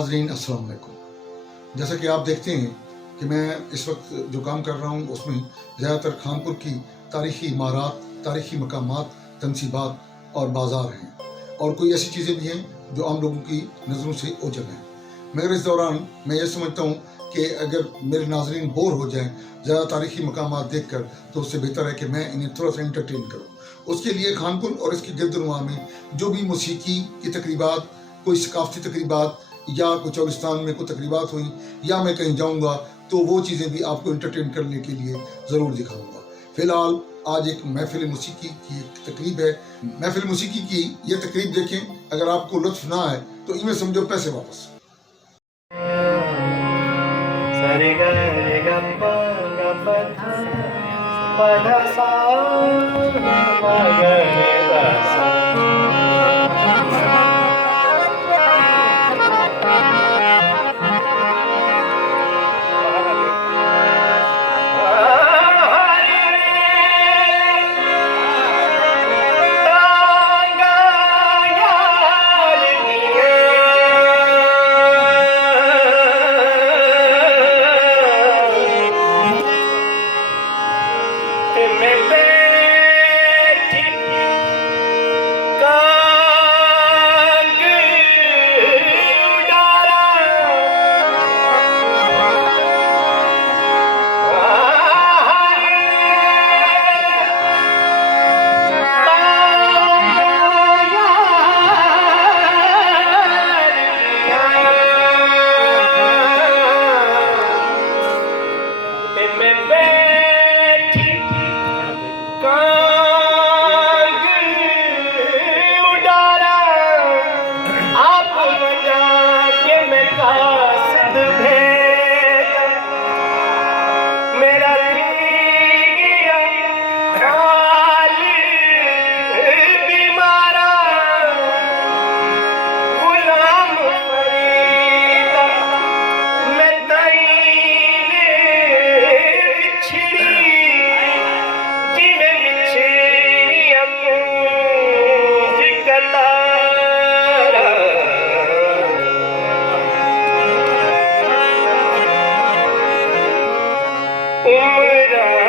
नाज़रीन अस्सलाम वालेकुम। जैसा कि आप देखते हैं कि मैं इस वक्त जो काम कर रहा हूँ उसमें ज़्यादातर खानपुर की तारीख़ी इमारत, तारीख़ी मकामात, तनसीबात और बाज़ार हैं, और कोई ऐसी चीज़ें भी हैं जो आम लोगों की नज़रों से ओझल हैं। मगर इस दौरान मैं ये समझता हूँ कि अगर मेरे नाज़रीन बोर हो जाएँ ज़्यादा तारीख़ी मकामात देख कर, तो उससे बेहतर है कि मैं इन्हें थोड़ा सा एंटरटेन करूँ। उसके लिए खानपुर और इसकी गिरदनुमा में जो भी मौसीकी की तकरीबात, कोई सकाफ़ती तकरीबात या कोई चौलिस्तान में कोई तकरीबात हुई या मैं कहीं जाऊँगा तो वो चीज़ें भी आपको एंटरटेन करने के लिए ज़रूर दिखाऊँगा। फ़िलहाल आज एक महफ़िल मौसीकी की एक तकरीब है। महफ़िल मौसीकी की ये तकरीब देखें, अगर आपको लुत्फ़ ना आए तो इनमें समझो पैसे वापस। उम्र